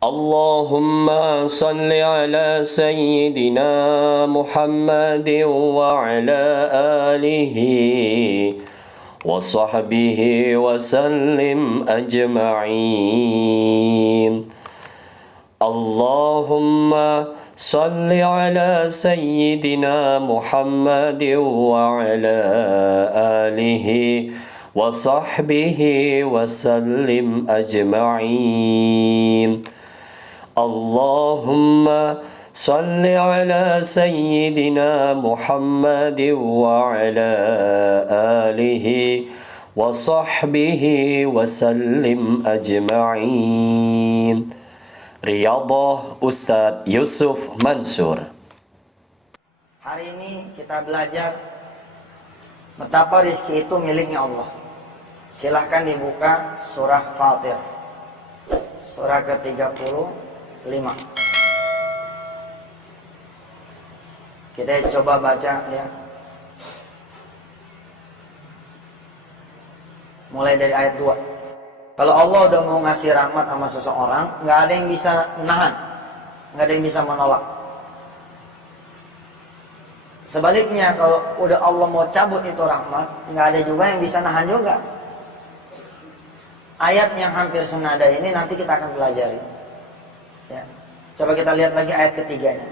اللهم صل على سيدنا محمد وعلى آله وصحبه وسلم أجمعين. اللهم صل على سيدنا محمد وعلى آله وصحبه وسلم أجمعين. اللهم صل على سيدنا محمد وعلى آله وصحبه وسلم أجمعين. Riyadhah Ustadz Yusuf Mansur. Hari ini kita belajar betapa rizki itu miliknya Allah. Silahkan dibuka surah Fatir, surah ke-35. Kita coba baca ya. Mulai dari ayat 2. Kalau Allah udah mau ngasih rahmat sama seseorang, nggak ada yang bisa menahan, nggak ada yang bisa menolak. Sebaliknya kalau udah Allah mau cabut itu rahmat, nggak ada juga yang bisa nahan juga. Ayat yang hampir senada ini nanti kita akan pelajari. Ya. Coba kita lihat lagi ayat ketiganya.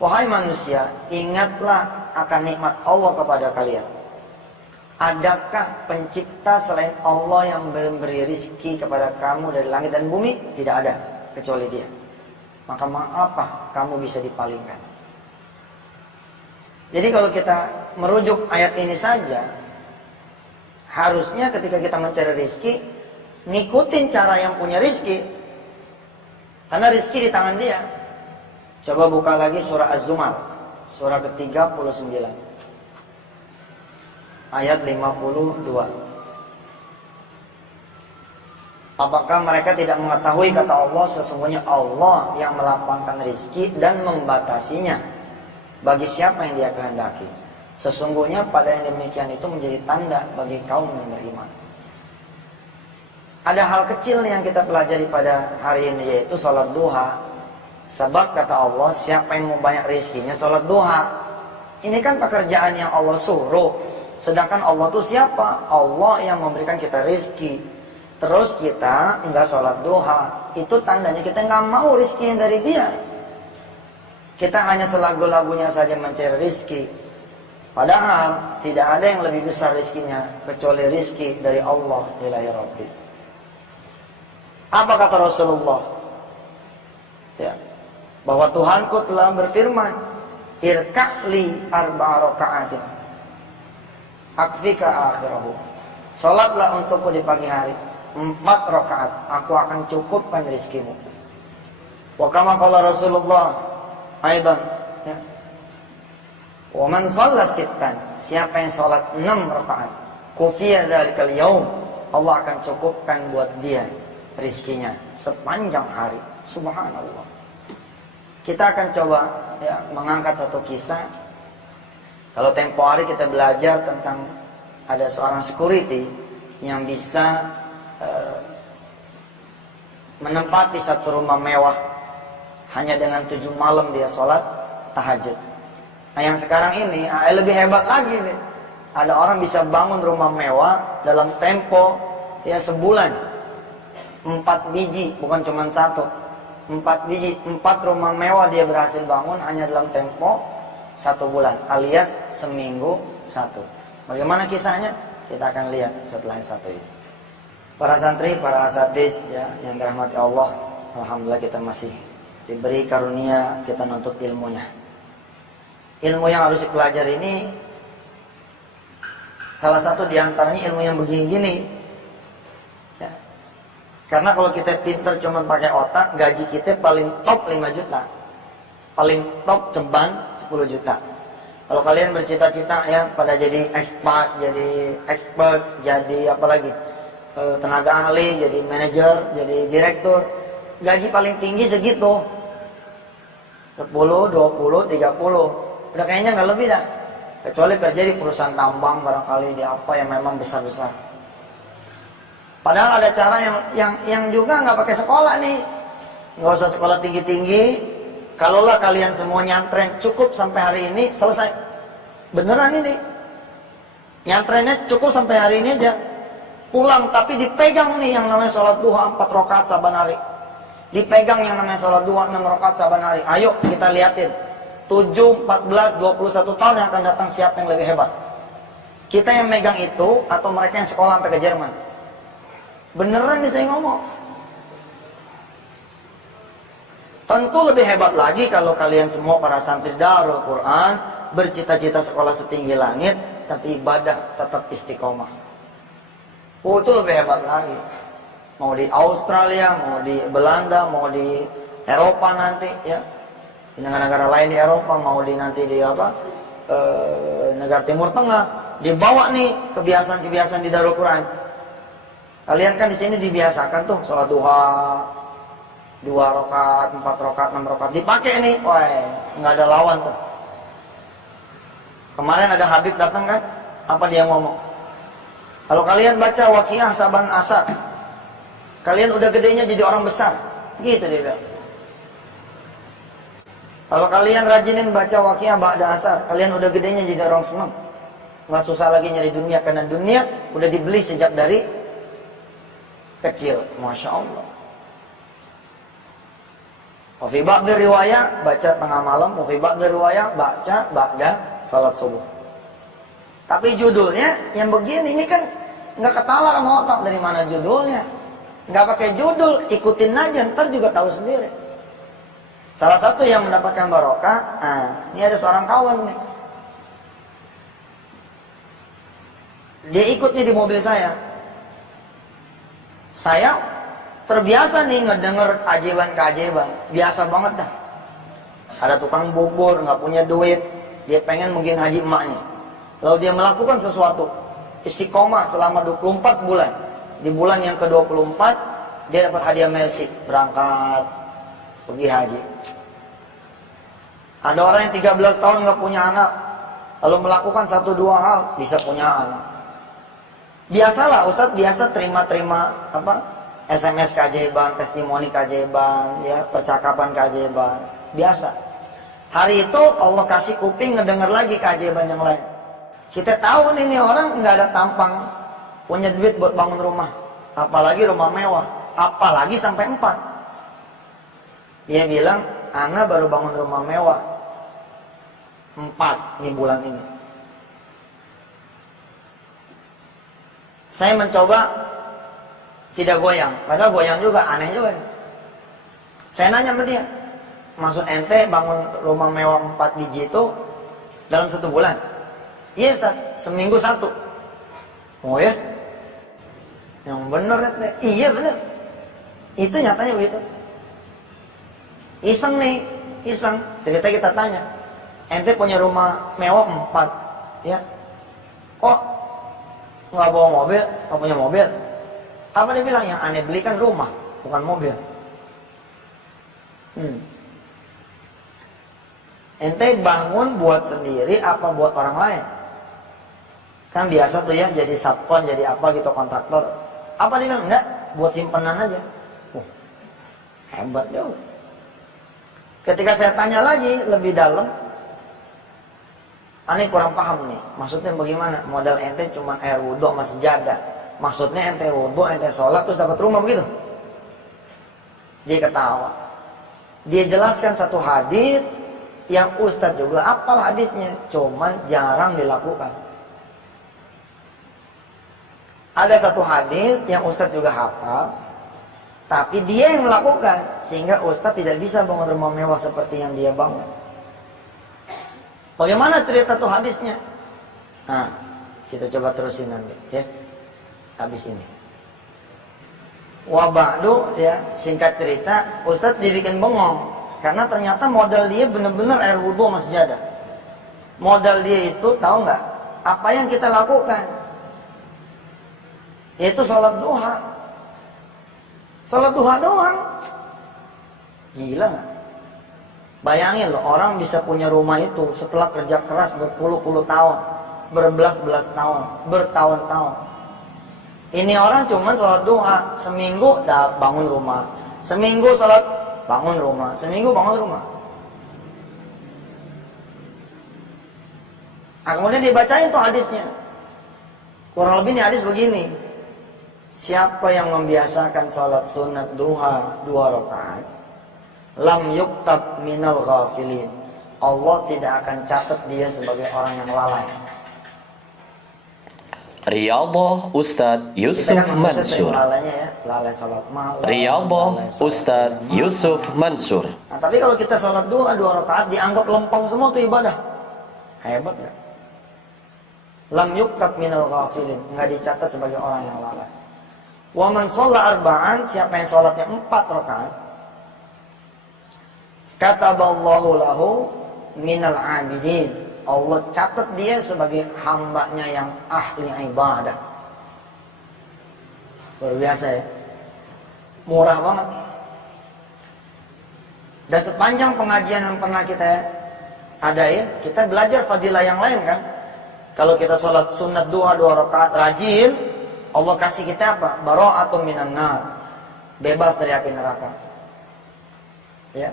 Wahai manusia, ingatlah akan nikmat Allah kepada kalian. Adakah pencipta selain Allah yang memberi rizki kepada kamu dari langit dan bumi? Tidak ada, kecuali Dia. Maka mengapa kamu bisa dipalingkan? Jadi kalau kita merujuk ayat ini saja, harusnya ketika kita mencari rizki, ngikutin cara yang punya rizki. Karena rizki di tangan Dia. Coba buka lagi surah Az-Zumar, surah ke-39. Ayat 52. Apakah mereka tidak mengetahui, kata Allah, sesungguhnya Allah yang melapangkan rizki dan membatasinya bagi siapa yang Dia kehendaki. Sesungguhnya pada yang demikian itu menjadi tanda bagi kaum yang beriman. Ada hal kecil yang kita pelajari pada hari ini, yaitu sholat duha. Sebab kata Allah, siapa yang mau banyak rizkinya sholat duha. Ini kan pekerjaan yang Allah suruh. Sedangkan Allah itu siapa? Allah yang memberikan kita rizki. Terus kita enggak sholat duha. Itu tandanya kita enggak mau rizki yang dari Dia. Kita hanya selagu-lagunya saja mencari rizki. Padahal tidak ada yang lebih besar rizkinya kecuali rizki dari Allah Ilahi Rabbi. Apa kata Rasulullah? Ya, bahwa Tuhanku telah berfirman, irka'li arba'a raka'atin akfika akhirahu. Salatlah untukku di pagi hari 4 rakaat, aku akan cukupkan rizkimu. Wa kama qala Rasulullah aidan, ya. Wa man shalla sittan, siapa yang salat 6 rakaat, kufiya dzalikal yaum, Allah akan cukupkan buat dia rizkinya sepanjang hari. Subhanallah. Kita akan coba ya mengangkat satu kisah. Kalau tempo hari kita belajar tentang ada seorang security yang bisa menempati satu rumah mewah hanya dengan 7 malam dia sholat tahajud. Nah yang sekarang ini lebih hebat lagi nih. Ada orang bisa bangun rumah mewah dalam tempo ya sebulan. 4 biji, bukan cuma 1. 4 biji, 4 rumah mewah dia berhasil bangun hanya dalam tempo 1 bulan, alias seminggu 1. Bagaimana kisahnya? Kita akan lihat setelah yang satu ini. Para santri, para asatiz ya, yang dirahmati Allah, alhamdulillah kita masih diberi karunia kita nuntut ilmunya. Ilmu yang harus dipelajari ini salah satu diantaranya ilmu yang begini-gini ya. Karena kalau kita pinter cuma pakai otak, gaji kita paling top 5 juta. Paling top ceban 10 juta. Kalau kalian bercita-cita ya pada jadi expert, jadi apa lagi? Tenaga ahli, jadi manajer, jadi direktur, gaji paling tinggi segitu. 10, 20, 30. Udah kayaknya nggak lebih dah. Kecuali kerja di perusahaan tambang barangkali, di apa yang memang besar-besar. Padahal ada cara yang juga nggak pakai sekolah nih, nggak usah sekolah tinggi-tinggi. Kalaulah kalian semua nyantren cukup sampai hari ini selesai, beneran ini nyantrennya cukup sampai hari ini aja, pulang tapi dipegang nih yang namanya sholat duha 4 rakaat saban hari, dipegang yang namanya sholat duha 6 rakaat saban hari. Ayo kita liatin 7, 14, 21 tahun yang akan datang siapa yang lebih hebat, kita yang megang itu atau mereka yang sekolah sampai ke Jerman? Beneran nih saya ngomong. Tentu lebih hebat lagi kalau kalian semua para santri Darul Quran bercita-cita sekolah setinggi langit, tapi ibadah tetap istiqomah. Oh, itu lebih hebat lagi. Mau di Australia, mau di Belanda, mau di Eropa nanti ya, di negara-negara lain di Eropa, mau di nanti di negara Timur Tengah, dibawa nih kebiasaan-kebiasaan di Darul Quran. Kalian kan di sini dibiasakan tuh sholat duha 2 rakaat, 4 rakaat, 6 rakaat dipakai nih, wah nggak ada lawan tuh. Kemarin ada Habib datang kan, apa dia ngomong? Kalau kalian baca Waqiah saban asar, kalian udah gedenya jadi orang besar, gitu dia bilang. Kalau kalian rajinin baca Waqiah ba'da asar, kalian udah gedenya jadi orang senang, nggak susah lagi nyari dunia, karena dunia udah dibeli sejak dari kecil. Masya Allah. Wafi ba'di riwayah baca tengah malam, wafi ba'di riwayah baca ba'da salat subuh. Tapi judulnya yang begini, ini kan nggak ketalar sama otak, dari mana judulnya. Nggak pakai judul, ikutin aja, ntar juga tahu sendiri. Salah satu yang mendapatkan barokah, ini ada seorang kawan nih, dia ikut nih di mobil saya terbiasa nih ngedenger keajaiban, biasa banget dah. Ada tukang bubur, nggak punya duit, dia pengen mungkin haji emaknya. Lalu dia melakukan sesuatu, istiqomah selama 24 bulan. Di bulan yang ke-24, dia dapat hadiah Mercy, berangkat, pergi haji. Ada orang yang 13 tahun nggak punya anak, lalu melakukan 1-2 hal, bisa punya anak. Biasalah Ustadz, biasa terima-terima SMS keajaiban, testimoni keajaiban, ya, percakapan keajaiban, biasa. Hari itu Allah kasih kuping ngedenger lagi keajaiban yang lain. Kita tahu nih orang nggak ada tampang, punya duit buat bangun rumah, apalagi rumah mewah, apalagi sampai 4. Dia bilang, ana baru bangun rumah mewah 4 nih bulan ini. Saya mencoba tidak goyang, padahal goyang juga, aneh juga. Saya nanya sama dia, maksud ente bangun rumah mewah 4 biji itu dalam 1 bulan? Iya Ustaz, seminggu 1. Oh ya? Yang bener ya? Iya bener. Itu nyatanya begitu. Iseng nih, iseng. Cerita kita tanya, ente punya rumah mewah 4, ya? Kok nggak bawa mobil, nggak punya mobil? Apa dia bilang? Yang aneh beli kan rumah, bukan mobil. Ente bangun buat sendiri apa buat orang lain? Kan biasa tuh ya, jadi subkon, jadi apa gitu, kontraktor. Apa dia bilang? Enggak, buat simpenan aja. Hebat jauh. Ketika saya tanya lagi lebih dalam, aneh kurang paham nih, maksudnya bagaimana? Modal ente cuma air wudhu sama sejadah. Maksudnya ente wudhu, ente sholat terus dapat rumah begitu? Dia ketawa. Dia jelaskan satu hadis yang Ustadz juga hafal hadisnya, cuman jarang dilakukan. Ada satu hadis yang Ustadz juga hafal, tapi dia yang melakukan, sehingga Ustadz tidak bisa bangun rumah mewah seperti yang dia bangun. Bagaimana cerita tuh hadisnya? Nah, kita coba terusin nanti, ya. Habis ini. Wabadu, ya, singkat cerita, Ustadz dibikin bengong, karena ternyata modal dia benar-benar air wudhu sama sejadah. Modal dia itu, tahu nggak? Apa yang kita lakukan? Yaitu sholat duha. Sholat duha doang. Gila nggak? Bayangin loh, orang bisa punya rumah itu setelah kerja keras berpuluh-puluh tahun, berbelas-belas tahun, bertahun-tahun. Ini orang cuman sholat duha, seminggu bangun rumah, seminggu sholat bangun rumah, seminggu bangun rumah. Nah, kemudian dibacain tuh hadisnya. Kurang lebih nih hadis begini. Siapa yang membiasakan sholat sunat duha 2 rakaat, lam yuktab minal ghafilin. Allah tidak akan catat dia sebagai orang yang lalai. Riyadhah Ustadz Yusuf Mansur. Lalainya ya, lalai sholat malam. Riyadhah Ustadz Yusuf Mansur. Nah, tapi kalau kita sholat duha 2 rakaat dianggap lempeng semua tuh ibadah. Hebat ya. Lam yuktab minal ghafilin, nggak dicatat sebagai orang yang lalai. Wa man shalla arba'an, siapa yang sholatnya 4 rakaat, kataballahu lahu minal abidin, Allah catat dia sebagai hambanya yang ahli ibadah. Luar biasa ya, murah banget. Dan sepanjang pengajian yang pernah kita adain, kita belajar fadilah yang lain kan. Kalau kita sholat sunat duha 2 rakaat rajin, Allah kasih kita apa? Bara'atun minan nar, bebas dari api neraka. Ya.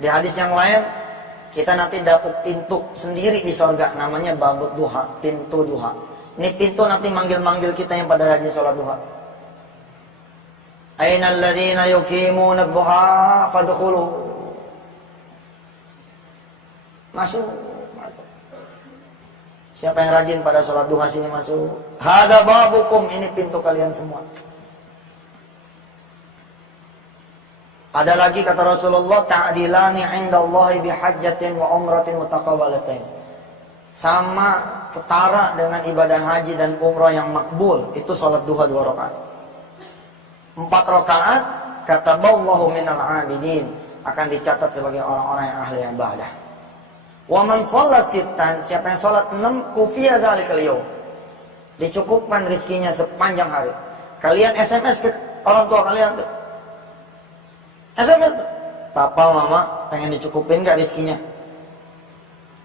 Di hadis yang lain, kita nanti dapat pintu sendiri di surga, namanya babut duha, pintu duha. Ini pintu nanti manggil-manggil kita yang pada rajin sholat duha. Ainal ladzina yuqimuna ad-duha fadkhulu. Masuk. Siapa yang rajin pada sholat duha sini masuk. Hadza babukum, ini pintu kalian semua. Ada lagi kata Rasulullah, ta'dilani 'indallahi bihajjatin wa umratin mutaqabbalatain. Sama setara dengan ibadah haji dan umrah yang makbul, itu sholat duha 2 rakaat. 4 rakaat kataballahu minal 'abidin, akan dicatat sebagai orang-orang yang ahli ibadah. Wa man shalla sittan, siapa yang salat 6, kufiya dzalikal yaum, dicukupkan rizkinya sepanjang hari. Kalian SMS ke orang tua kalian tuh, SMS tuh, papa mama pengen dicukupin gak rizkinya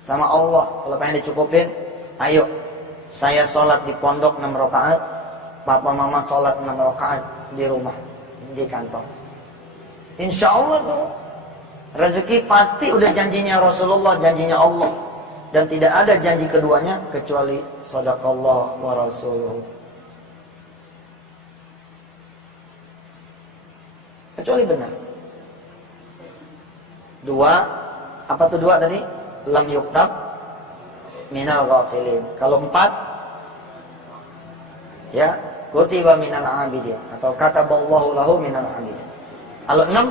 sama Allah? Kalau pengen dicukupin, ayo saya sholat di pondok 6 rakaat, papa mama sholat 6 rakaat di rumah, di kantor. Insya Allah tuh rezeki pasti udah janjinya Rasulullah, janjinya Allah. Dan tidak ada janji keduanya kecuali sadaqallah wa rasuluhu. Kecuali benar. 2, apa tuh 2 tadi? Lam yuktab minal ghafilin. Kalau 4, ya, kutiba minal abidin, atau kataballahu lahu minal abidin. Kalau 6,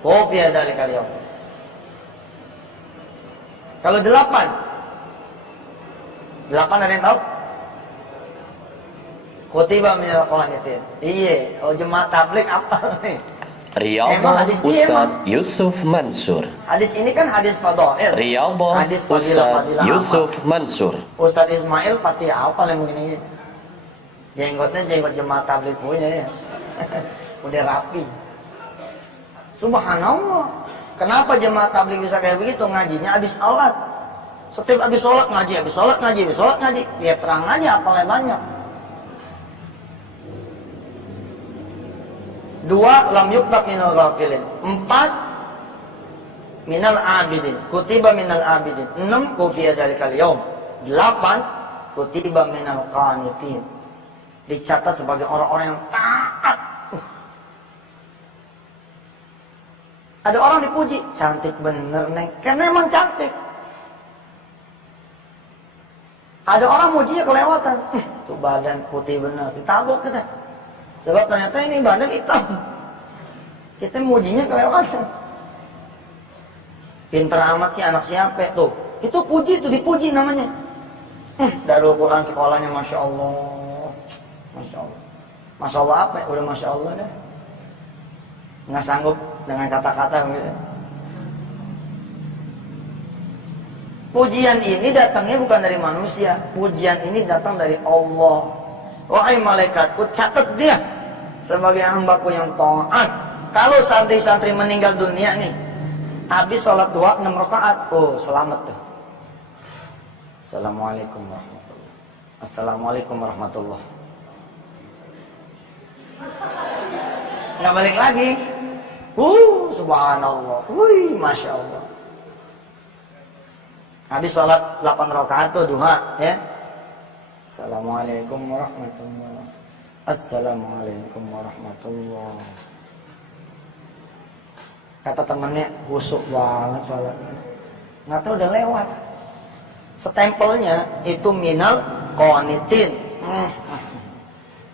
wafiya dzalikal yaum. Kalau 8 ada yang tahu? Kutiba minal qanitin. Iya, oh jemaah tabligh apa nih? Riyadhah Ustadz Yusuf Mansur. Hadis ini kan hadis fadail. Riyadhah Ustadz Yusuf Mansur. Ustadz Ismail pasti hafal yang begini. Jenggotnya jenggot jemaah tabligh punya ya. Udah rapi. Subhanallah. Kenapa jemaah tabligh bisa kayak begitu? Ngajinya habis sholat. Setiap habis sholat ngaji, habis sholat ngaji, habis sholat ngaji. Dia terang aja apalnya banyak. 2, lam yuktab minal ghafilin. 4, minal abidin. Kutiba minal abidin. 6, kufiya dzalikal yaum. 8, kutiba minal qanitin. Dicatat sebagai orang-orang yang taat. Ada orang dipuji, cantik bener nih, karena emang cantik. Ada orang mujinya kelewatan, tuh badan putih bener, ditabok kita. Sebab ternyata ini badan hitam. Kita mujinya kelewatan. Pinter amat sih anak siapa tuh? Itu puji, itu dipuji namanya. Darul Quran sekolahnya Masya Allah. Masya Allah. Masya Allah apa ya? Udah Masya Allah dah. Nggak sanggup dengan kata-kata gitu. Pujian ini datangnya bukan dari manusia. Pujian ini datang dari Allah. Wahai malaikatku, catat dia sebagai hambaku yang taat. Kalau santri-santri meninggal dunia nih, habis sholat duha 6 rakaat, oh selamat tuh. Assalamualaikum warahmatullahi. Assalamualaikum warahmatullahi. Nggak balik lagi. Subhanallah. Masya Allah. Habis sholat 8 rakaat tuh duha ya. Assalamualaikum warahmatullahi. Assalamualaikum warahmatullahi. Kata temannya, husuk banget sholatnya. Nggak tahu udah lewat. Stempelnya itu minal qanitin.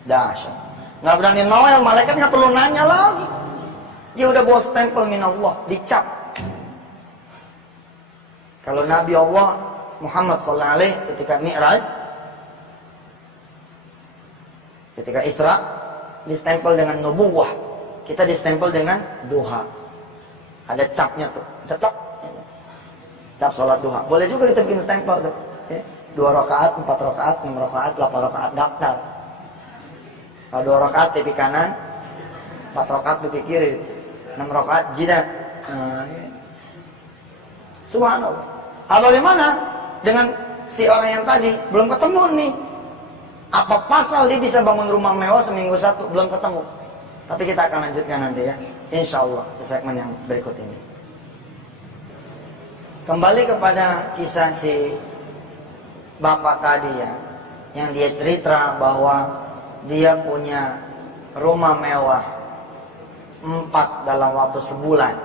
Dahsyat. Nggak berani noel, malaikat nggak perlu nanya lagi. Dia udah bawa stempel minallah, dicap. Kalau Nabi Allah Muhammad SAW ketika Mi'raj, ketika Isra, distempel dengan nubuwah. Kita distempel dengan duha. Ada capnya tuh, cetak. Cap sholat duha. Boleh juga kita bikin stempel tuh. 2 rakaat, 4 rakaat, 6 rakaat, 8 rakaat, daftar. Kalau 2 rakaat pipi kanan, 4 rakaat pipi kiri, 6 rakaat jidat. Subhanallah. Bagaimana dengan si orang yang tadi belum ketemu nih? Apa pasal dia bisa bangun rumah mewah seminggu 1? Belum ketemu. Tapi kita akan lanjutkan nanti ya, insya Allah di segmen yang berikut ini. Kembali kepada kisah si bapak tadi ya, yang dia cerita bahwa dia punya rumah mewah 4 dalam waktu sebulan,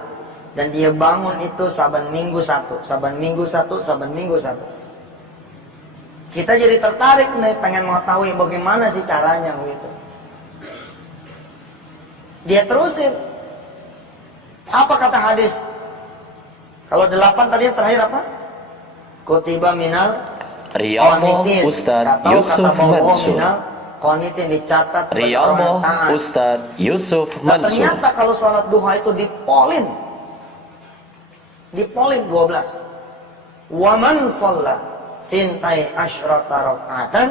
dan dia bangun itu saban minggu 1, saban minggu 1, saban minggu 1. Kita jadi tertarik nih, pengen mengetahui bagaimana sih caranya begitu. Dia terusin. Apa kata hadis? Kalau 8 tadi yang terakhir apa? Kutiba minal Riyadhah Ustadz Yusuf Mansur. Qanitin, dicatat sebagai orang yang Riyadhah taat. Ustadz Yusuf Nah, Mansur. ternyata kalau sholat duha itu dipolin 12. Wa man shalla thintai asyrata raka'atan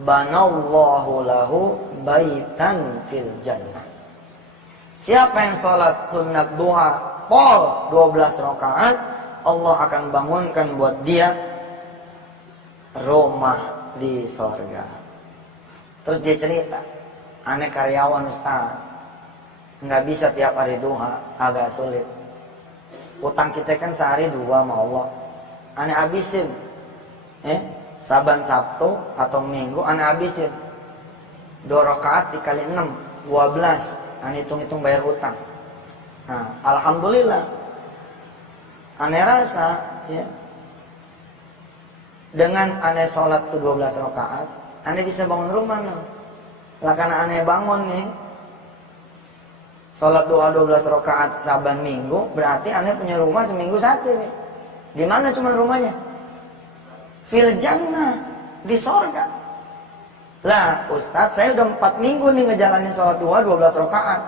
banallahu lahu baitan fil jannah. Siapa yang sholat sunat duha pol 12 rakaat, Allah akan bangunkan buat dia rumah di sorga. Terus dia cerita, aneh karyawan Ustaz, nggak bisa tiap hari duha, agak sulit. Utang kita kan sehari 2 sama Allah, aneh habisin. Saban Sabtu atau Minggu aneh habisin 2 rakaat dikali 6, 12. Aneh hitung-hitung bayar hutang. Nah, alhamdulillah aneh rasa ya, dengan aneh sholat tuh 12 rakaat, aneh bisa bangun rumah no. Lah karena aneh bangun nih sholat duha 12 rakaat saban minggu, berarti aneh punya rumah seminggu 1 nih. Di mana cuma rumahnya? Fil jannah, di sorga. Lah Ustadz, saya udah 4 minggu nih ngejalanin sholat duha 12 rakaat.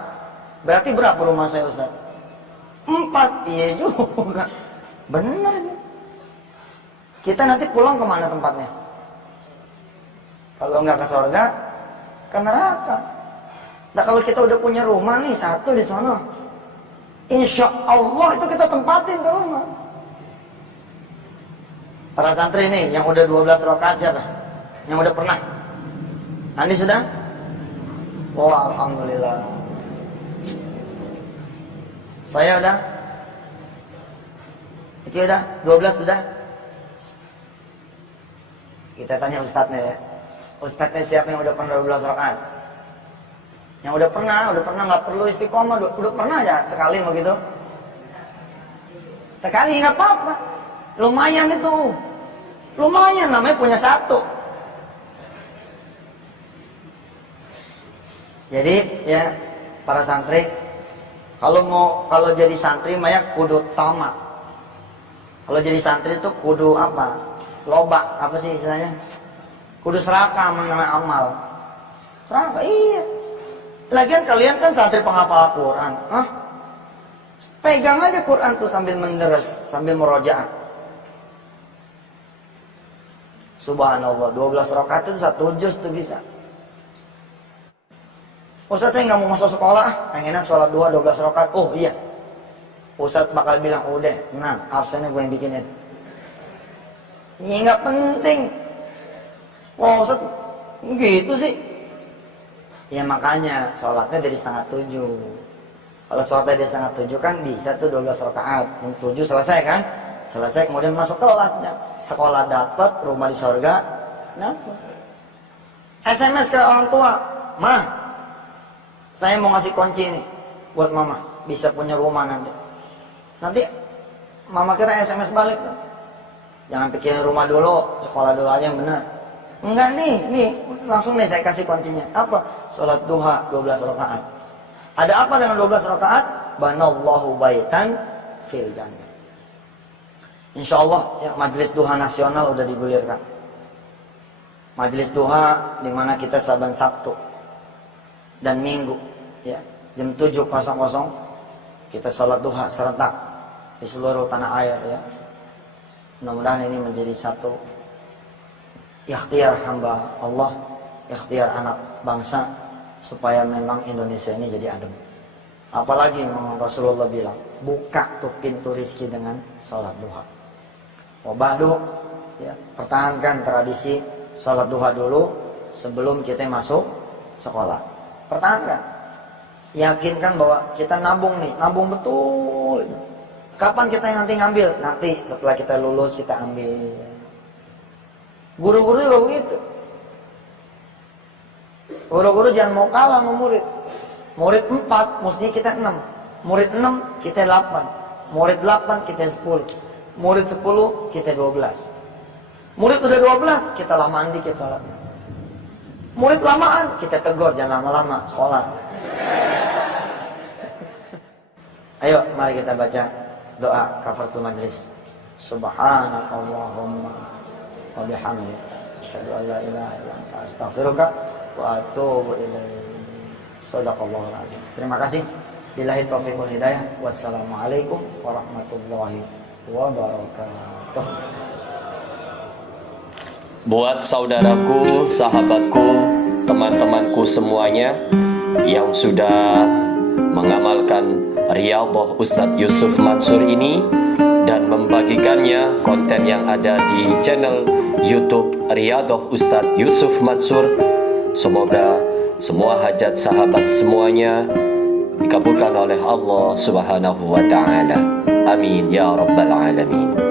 Berarti berapa rumah saya Ustadz? 4, iya juga. Bener ini. Kita nanti pulang kemana tempatnya? Kalau nggak ke sorga, ke neraka. Nah kalau kita udah punya rumah nih 1 di sana, insya Allah itu kita tempatin ke rumah. Para santri nih yang udah 12 rakaat siapa? Yang udah pernah? Andi sudah? Oh alhamdulillah. Saya udah? Itu udah? 12 sudah? Kita tanya ustadznya ya. Ustadznya siapa yang udah pernah 12 rakaat? Yang udah pernah nggak perlu istiqomah, udah pernah ya sekali begitu? Sekali nggak apa-apa, lumayan itu, lumayan namanya punya 1. Jadi ya para santri, kalau jadi santri maya kudu tamat. Kalau jadi santri itu kudu apa? Loba, apa sih istilahnya? Kudu serakah mengenai amal. Serakah, iya. Lagian kalian kan santri penghafal Quran, pegang aja Quran tuh sambil menderes, sambil murojaah. Subhanallah, 12 rakaat itu 1 juz tuh bisa. Ustaz saya nggak mau masuk sekolah, pengennya sholat duha 12 rakaat. Oh iya, Ustaz bakal bilang udah, nah absennya gue yang bikinin. Ini nggak penting. Wah Ustaz gitu sih. Ya makanya sholatnya dari setengah 7. Kalau sholatnya dari setengah 7 kan bisa tuh 12 rakaat. Jam 7 selesai kan? Selesai kemudian masuk kelasnya. Sekolah dapat, rumah di sorga. Kenapa? SMS ke orang tua, "Ma, saya mau ngasih kunci nih buat mama, bisa punya rumah nanti." Nanti mama kita SMS balik tuh. Jangan pikirin rumah dulu, sekolah dulu aja yang benar. Enggak nih, langsung nih saya kasih kuncinya. Apa? Sholat duha 12 rakaat. Ada apa dengan 12 rakaat? Banallahu baitan fil jannah. Insyaallah ya, majelis duha nasional udah digulirkan. Majelis duha di mana kita saban Sabtu dan Minggu ya, jam 7.00 kita sholat duha serentak di seluruh tanah air ya. Mudah-mudahan ini menjadi satu ikhtiar hamba Allah, ikhtiar anak bangsa supaya memang Indonesia ini jadi adem. Apalagi memang Rasulullah bilang, buka tuh pintu rizki dengan sholat duha. Wabadu ya, pertahankan tradisi sholat duha dulu sebelum kita masuk sekolah. Pertahankan. Yakinkan bahwa kita nabung nih, nabung betul. Kapan kita nanti ngambil? Nanti setelah kita lulus kita ambil. Guru-guru juga begitu. Guru-guru jangan mau kalah sama murid. Murid 4, mestinya kita 6. Murid 6, kita 8. Murid 8, kita 10. Murid 10, kita 12. Murid udah 12, kita lah mandi, kita sholat. Murid lamaan, kita tegur, jangan lama-lama sekolah. Ayo, mari kita baca doa kafaratul majlis. Subhanakallahumma wa bihamdika asyhadu an la ilaha illa anta astaghfiruka wa atubu ilaik. Shadaqallahul azim. Terima kasih. Billahi taufiq wal hidayah. Wassalamualaikum warahmatullahi wabarakatuh. Buat saudaraku, sahabatku, teman-temanku semuanya yang sudah mengamalkan Riyadhah Ustadz Yusuf Mansur ini dan membagikannya konten yang ada di channel YouTube Riyadhah Ustadz Yusuf Mansur. Semoga semua hajat sahabat semuanya dikabulkan oleh Allah Subhanahu wa taala. Amin ya rabbal alamin.